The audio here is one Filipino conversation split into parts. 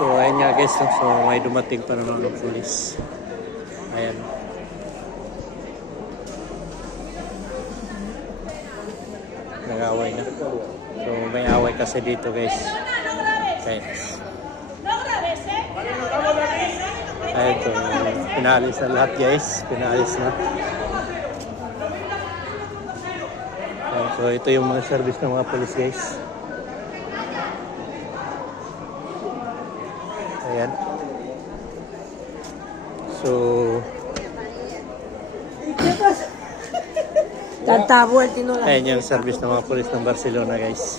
So ayun nga guys, no? So may dumating pa naman ng police. Ayan. Nag-away na. So may away kasi dito guys. Okay. Ayan, so pinalis na lahat guys. Pinalis na. Ayan, so ito yung mga service ng mga police guys. Ayan. So ayan yung service ng mga pulis ng Barcelona guys.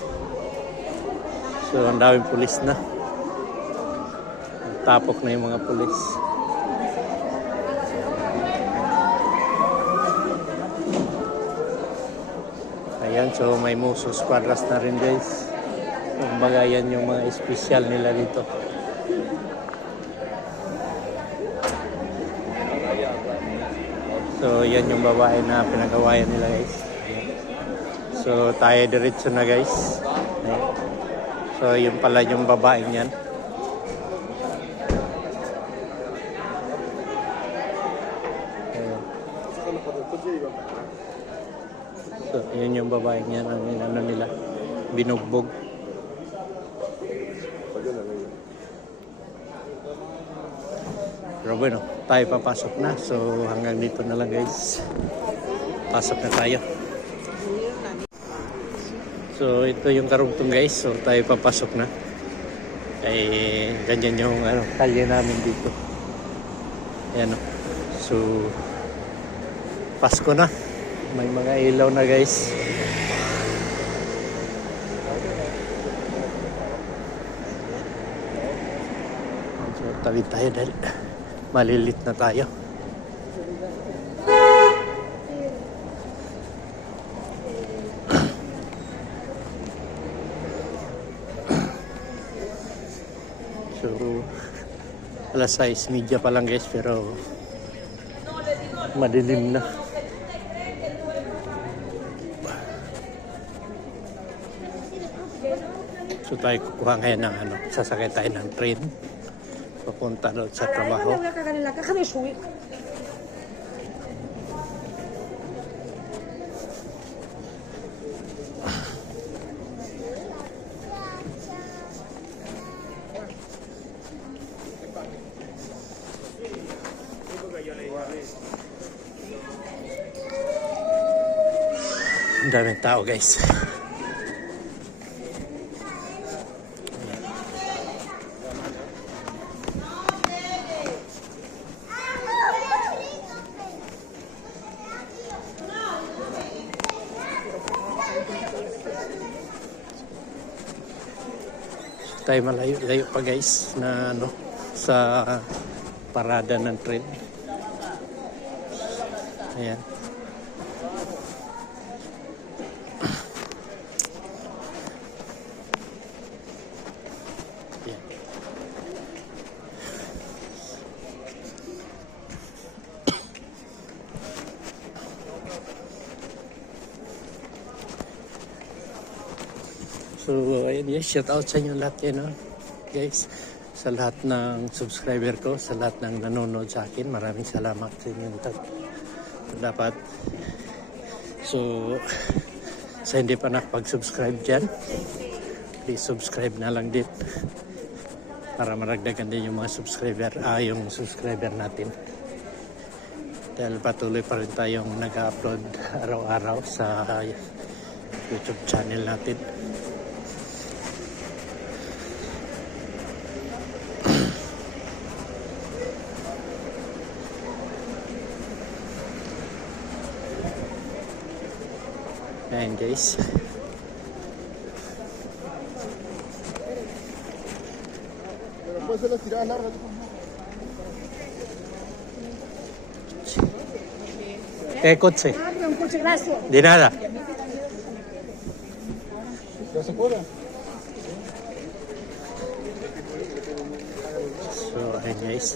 So ang daming pulis na. Tapok na yung mga pulis. Ayan, so may Muso Squadras na rin guys. Kumbaga yan yung mga espesyal nila dito. So yan yung babae na pinagawayan nila guys. So tayo diretso na guys. Ayan. So yun pala yung babaeng yan. Ayan. So yun yung babaeng yan. Ano nila, binugbog. Pero bueno, tayo papasok na. So hanggang dito na lang guys. Pasok na tayo. So ito yung karugtong guys. So tayo papasok na. Ay ganyan yung kalye namin dito. Ayan o. So Pasko na. May mga ilaw na guys. So tawid tayo dahil malilit na tayo. So alas 6:30 pa lang guys, pero madilim na. So tayo kukuha ngayon ng sasakay tayo ng train papunta doon sa trabaho. Ang daming tao guys. Tayo malayo pa guys na sa parada ng train. Ayan. Ayan. So ayun guys, shout out sa inyo lahat yan, guys, sa lahat ng subscriber ko, sa lahat ng nanonood sa akin. Maraming salamat sa inyo dapat. So sa hindi pa nakapag-subscribe dyan, please subscribe na lang din para maragdagan din yung mga subscriber natin, dahil patuloy pa rin tayong nag-upload araw-araw sa YouTube channel natin. Ayan guys. ¿Qué coche? Un coche, gracias. De nada. ¿Ya se puede? So, ayan guys.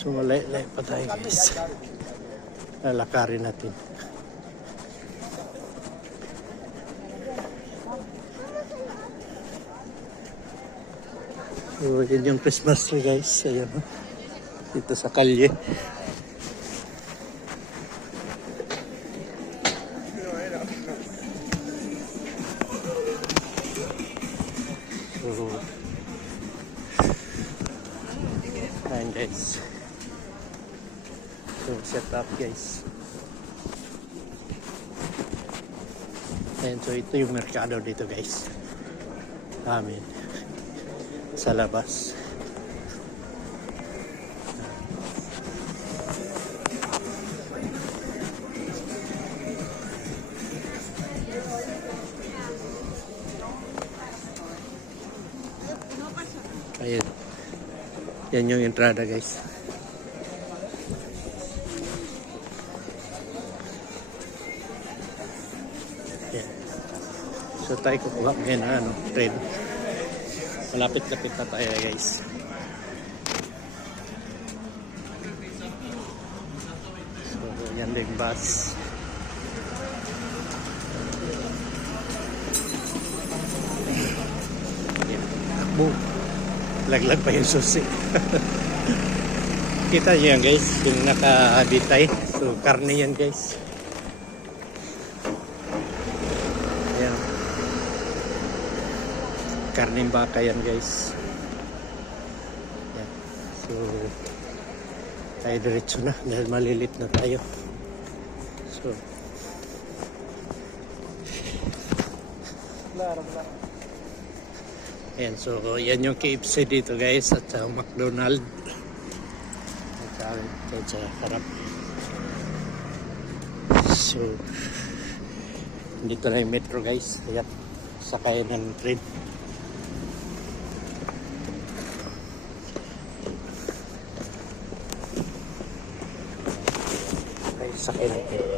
So malay-lay pa tayo guys. Lalakarin natin. So yun yung Christmas tree guys. Ayan o. Dito sa kalye. So ayan guys. So set up guys. Ayan, so ito yung merkado dito guys. Amin. Sa labas. Ayan. Yan yung entrada guys. Yan. So tayo kukuha ngayon na train. Malapit-lapit na tayo guys. So yan din bus. Yan. Takbo. Laglag pa yung susi. Kita nyo yan guys, yung nakabitay. So karne yan guys. Ayan. Karning baka yan guys. Ayan. So tayo diretso na dahil malilit na tayo. So ayan, so yan yung KFC dito guys at sa McDonald's. At sa harap. So dito na yung metro guys. Ayan, sakay ng train. Ay, sakay ng train.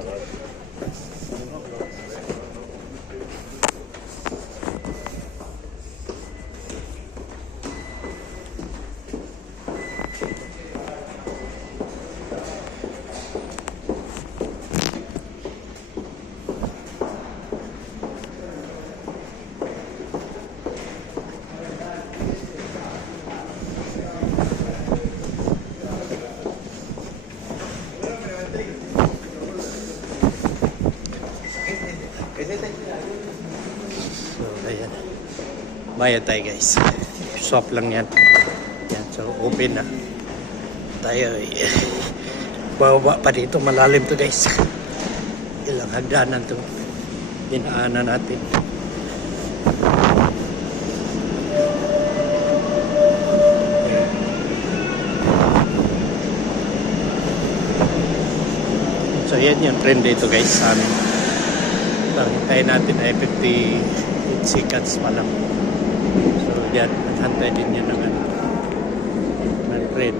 So, ayan. Bayad tayo guys. Swap lang yan. Yan, so open na. Tayo bababa pa dito. Malalim to guys. Ilang hagdanan to. Dinaanan natin. So yan yung trend dito guys sa amin. Hintayin natin ay 58 seconds pa lang. So yan, naghantay din yan ng trend.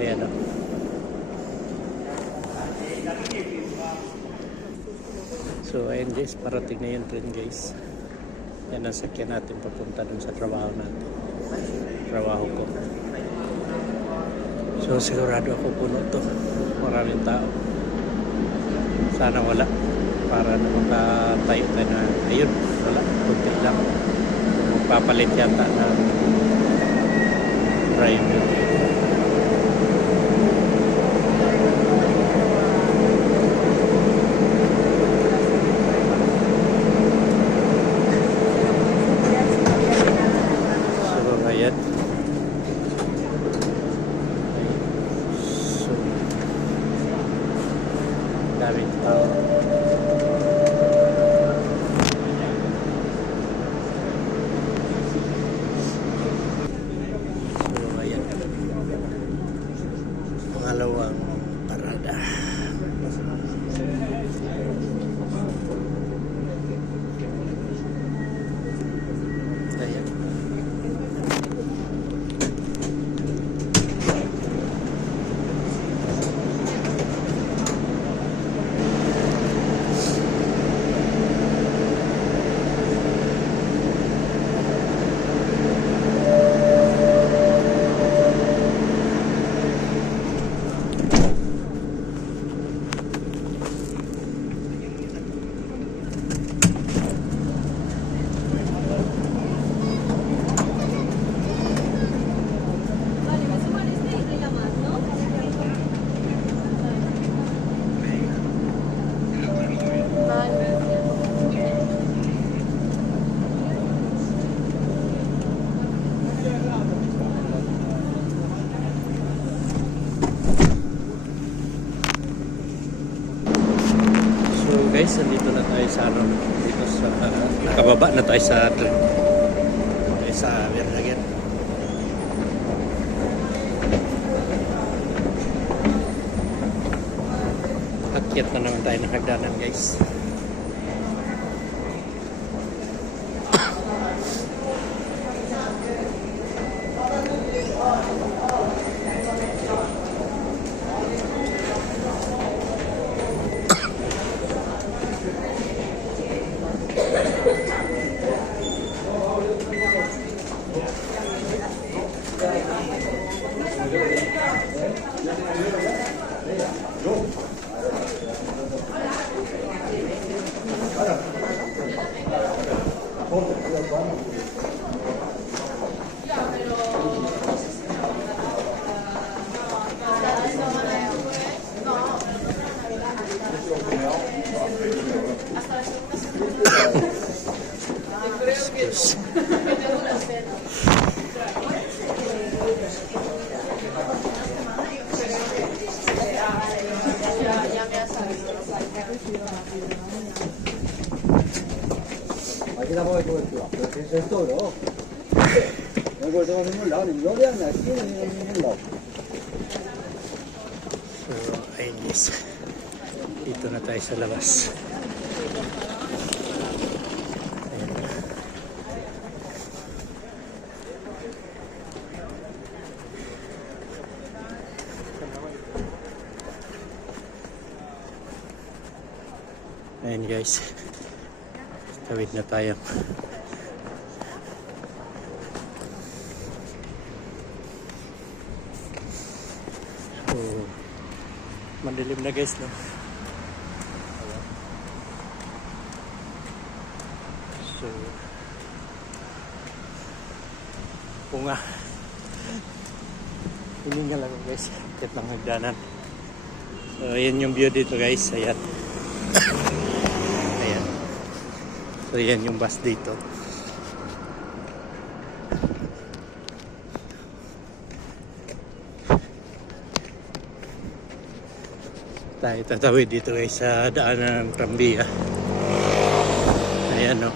Ayan o. So ayan guys, parating na yung trend guys. Yan ang sakyan natin papunta dun sa trabaho natin. Trabaho ko. So sigurado ako puno to. Maraming tao. Sana wala. Para na makatayo tayo na ayun. Wala. Kunti lang. Magpapalit yata ng driver. So ayan. Daming tao. So ayan, pangalawang parada. Ayan. guys, nandito na tayo sa ano, dito sa nakababa na tayo sa Verdaguer. Akyat na naman tayo ng hagdanan guys. So, ayun guys. Dito na tayo sa labas. Ayun guys. Tawid na tayo. So, madilim na guys, no? So, punga. Hindi nga lang guys, kahit lang hagdanan. So, ayan yung view dito guys, ayan. Ayan. So, ayan yung bus dito. Tayo tatawid dito guys sa daanan ng trambiya. Ayan o.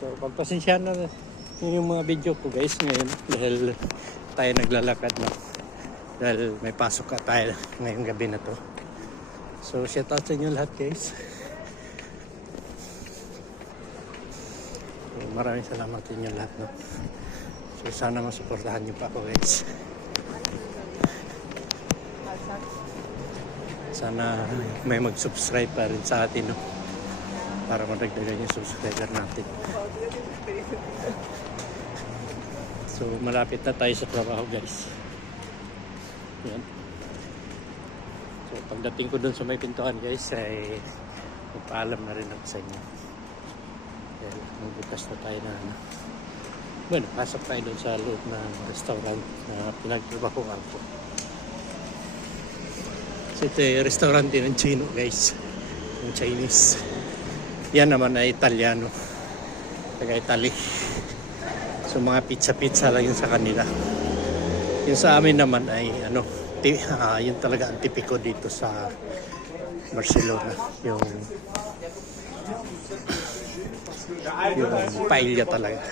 So, pagpasensyahan na yung mga video ko guys ngayon dahil tayo naglalakad na dahil may pasok ka tayo ngayong gabi na to. So, shout out sa inyo lahat guys. So, maraming salamat sa inyo lahat, no? So, sana masuportahan nyo pa ako guys. Sana may mag-subscribe pa rin sa atin, no? Para madagdagan yung subscriber natin. So, malapit na tayo sa trabaho guys. Yan. So, pagdating ko dun sa may pintuan guys ay magpaalam na rin ako sa inyo. Dahil magbukas na tayo na bueno, pasok tayo dun sa loob ng restaurant na pinagtrabahoan ko. So, ito yung restaurant din ng Chino guys. Yung Chinese. Yan naman ay Italiano. Taga-Italy. So mga pizza-pizza lang yun sa kanila. Yung sa amin naman ay ano, yun talaga ang tipiko dito sa Barcelona. Yung paella talaga.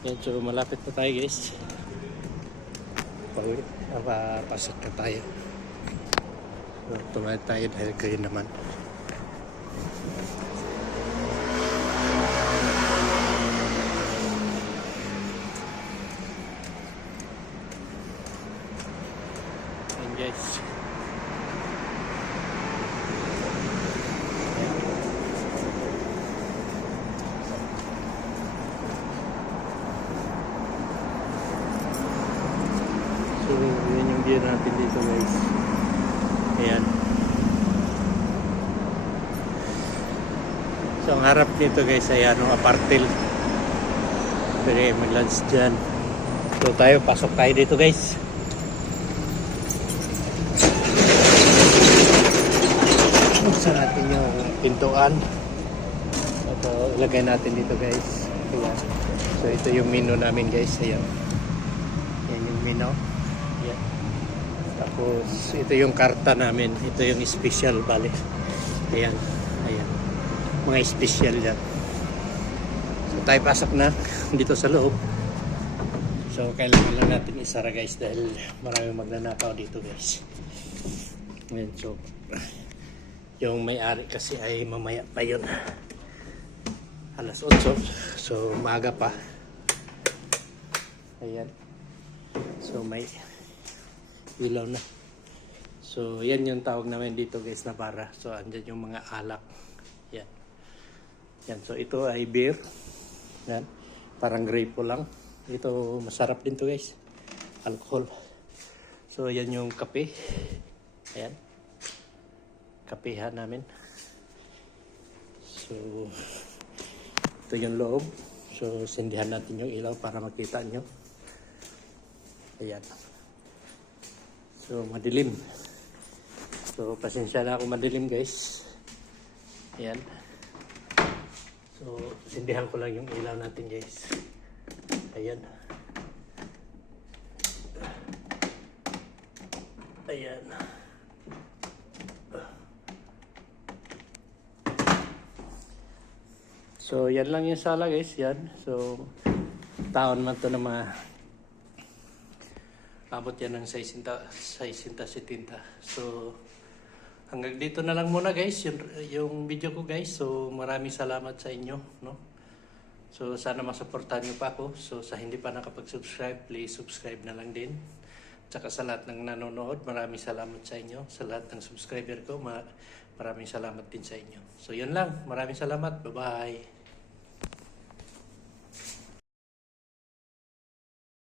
Yan, so malapit na tayo guys. Pasok na tayo. So, tumayad tayo dahil green naman. Yan guys. natin dito guys. Ayan. So ang harap nito guys ay apartel. Pwede mag-lunch dyan. So tayo, pasok tayo dito guys. Buksan natin yung pintuan. So ilagay natin dito guys. Ayan. So ito yung menu namin guys. Ayan. Ayan yung menu. Ayan. Tapos ito yung karta namin. Ito yung special balik. Ayan. Ayan. Mga special yan. So tayo pasok na dito sa loob. So kailangan lang natin isara guys dahil maraming magnanakaw dito guys. Ayan. So yung may-ari kasi ay mamaya pa yun. Alas 8. So maaga pa. Ayan. So may ilaw na. So yan yung tawag namin dito guys na bara. So andyan yung mga alak. Yan. Yan. So ito ay beer. Yan. Parang grape lang. Ito masarap din to guys. Alcohol. So yan yung kape. Ayan. Kapehan namin. So ito yung loob. So sindihan natin yung ilaw para makita nyo. Ayan. So madilim. So pasensya na ako madilim guys. Ayan. So sindihan ko lang yung ilaw natin guys. Ayan. Ayan. So yan lang yung sala guys. Yan. So taon man to na abot yan ng 60, 70. So hanggang dito na lang muna guys yung video ko guys. So maraming salamat sa inyo, no? So sana masuportahan niyo pa ako. So sa hindi pa nakapag-subscribe, please subscribe na lang din. Tsaka sa lahat ng nanonood, maraming salamat sa inyo. Sa lahat ng subscriber ko, maraming salamat din sa inyo. So yun lang, maraming salamat. Bye-bye.